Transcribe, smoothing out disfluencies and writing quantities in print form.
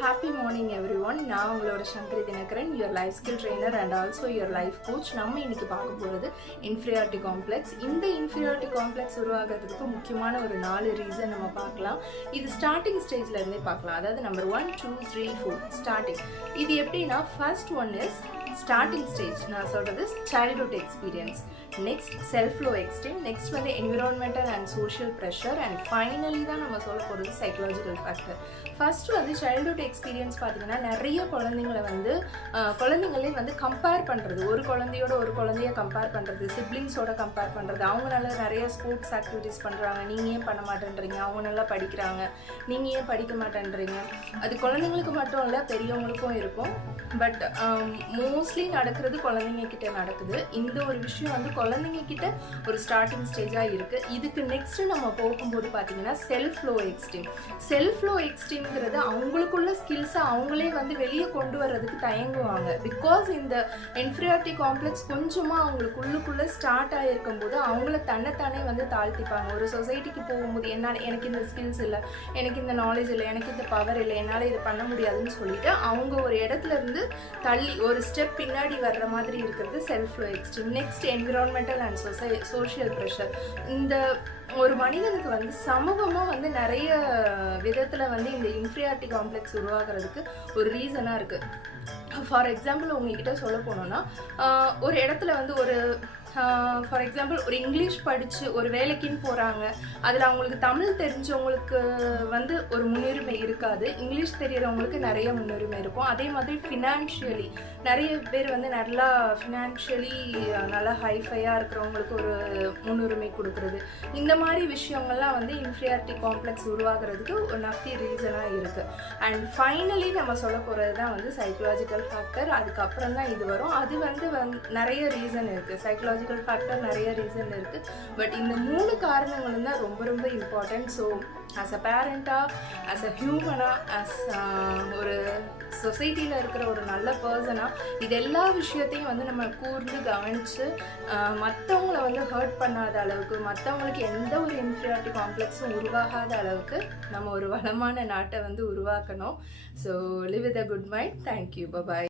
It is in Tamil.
Happy morning everyone. நான் உங்களோட Sankari Dinakaran, your life skill trainer and also your life coach. நம்ம இன்னைக்கு பார்க்க போறது inferiority complex. இந்த inferiority complex உருவாகிறதுக்கு முக்கியமான ஒரு 4 ரீசன் நம்ம பார்க்கலாம். இது ஸ்டார்டிங் ஸ்டேஜ்ல இருந்தே பார்க்கலாம். அதாவது நம்பர் 1 2 3 4 ஸ்டார்டிங். இது எப்படின்னா first one is starting stage. நான் சொல்றது childhood experience. Next self flow extreme. Next வந்து environmental and social pressure and finally தான் நம்ம சொல்ல போறது psychological factor. ஃபர்ஸ்ட் வந்து childhood experience பார்த்தீங்கன்னா நிறைய குழந்தைங்களே வந்து கம்பேர் பண்ணுறது, ஒரு குழந்தையோட ஒரு குழந்தைய கம்பேர் பண்ணுறது, சிப்ளிங்ஸோட கம்பேர் பண்ணுறது. அவங்க நல்லா நிறைய ஸ்போர்ட்ஸ் ஆக்டிவிட்டீஸ் பண்ணுறாங்க, நீங்கள் ஏன் பண்ண மாட்டேன்றீங்க, அவங்க நல்லா படிக்கிறாங்க, நீங்கள் ஏன் படிக்க மாட்டேன்றீங்க. அது குழந்தைங்களுக்கு மட்டும் இல்லை, பெரியவங்களுக்கும் இருக்கும். பட் மோஸ்ட்லி நடக்கிறது குழந்தைங்க கிட்ட நடக்குது. இந்த ஒரு விஷயம் வந்து குழந்தைங்க கிட்ட ஒரு ஸ்டார்டிங் ஸ்டேஜாக இருக்குது. இதுக்கு நெக்ஸ்ட்டு நம்ம போகும்போது பார்த்தீங்கன்னா self flow extreme. Self flow எக்ஸ்ட்ரீம்ங்கிறது அவங்களுக்குள்ள ஸ்கில்ஸை அவங்களே வந்து வெளியே கொண்டு வர்றதுக்கு தயங்குவாங்க. பிகாஸ் இந்த இன்ஃபீரியாரிட்டி காம்ப்ளெக்ஸ் கொஞ்சமாக அவங்களுக்குள்ளுக்குள்ளே ஸ்டார்ட் ஆகிருக்கும் போது அவங்கள தன்னைத்தானே வந்து தாழ்த்திப்பாங்க. ஒரு சொசைட்டிக்கு போகும்போது எனக்கு இந்த ஸ்கில்ஸ் இல்லை, எனக்கு இந்த நாலேஜ் இல்லை, எனக்கு இந்த பவர் இல்லை, என்னால் இது பண்ண முடியாதுன்னு சொல்லிட்டு அவங்க ஒரு இடத்துல இருந்து தள்ளி ஒரு ஸ்டெப் பின்னாடி வர்ற மாதிரி இருக்கிறது self flow extreme. Next environmental and social pressure. இந்த ஒரு மனிதனுக்கு வந்து சமூகமாக வந்து நிறைய விதத்தில் வந்து இந்த இன்ஃபீரியாரிட்டி காம்ப்ளெக்ஸ் உருவாகிறதுக்கு ஒரு ரீசனாக இருக்குது. ஃபார் எக்ஸாம்பிள் உங்ககிட்ட சொல்ல போனோன்னா, ஒரு இடத்துல வந்து ஃபார் எக்ஸாம்பிள் ஒரு இங்கிலீஷ் படித்து ஒரு வேலைக்குன்னு போகிறாங்க. அதில் அவங்களுக்கு தமிழ் தெரிஞ்சவங்களுக்கு வந்து ஒரு முன்னுரிமை இருக்காது, இங்கிலீஷ் தெரிகிறவங்களுக்கு நிறைய முன்னுரிமை இருக்கும். அதே மாதிரி ஃபினான்ஷியலி நிறைய பேர் வந்து நல்லா ஃபினான்ஷியலி நல்லா ஹைஃபையாக இருக்கிறவங்களுக்கு ஒரு முன்னுரிமை கொடுக்குறது. இந்த மாதிரி விஷயங்கள்லாம் வந்து இன்ஃபீரியாரிட்டி காம்ப்ளெக்ஸ் உருவாகிறதுக்கு ஒன் ஆஃப் தி ரீசனாக இருக்குது. அண்ட் ஃபைனலி நம்ம சொல்ல போகிறது தான் வந்து சைக்கலாஜிக்கல் ஃபேக்டர். அதுக்கப்புறம் தான் இது வரும். அது வந்து நிறைய ரீசன் இருக்குது, சைக்கலாஜிக்கல் ஃபேக்டர் நிறைய ரீசன் இருக்குது. பட் இந்த 3 காரணங்களும் தான் ரொம்ப ரொம்ப இம்பார்ட்டன்ட். ஸோ ஆஸ் அ பேரண்டாக, ஆஸ் அ ஹியூமனாக, ஆஸ் ஒரு சொசைட்டியில் இருக்கிற ஒரு நல்ல பர்சனாக இது எல்லா விஷயத்தையும் வந்து நம்ம கூர்ந்து கவனித்து மற்றவங்கள வந்து ஹர்ட் பண்ணாத அளவுக்கு, மற்றவங்களுக்கு எந்த ஒரு இன்ஃபீரியாரிட்டி காம்ப்ளெக்ஸும் உருவாகாத அளவுக்கு நம்ம ஒரு வளமான நாட்டை வந்து உருவாக்கணும். So live with a good mind. Thank you. Bye.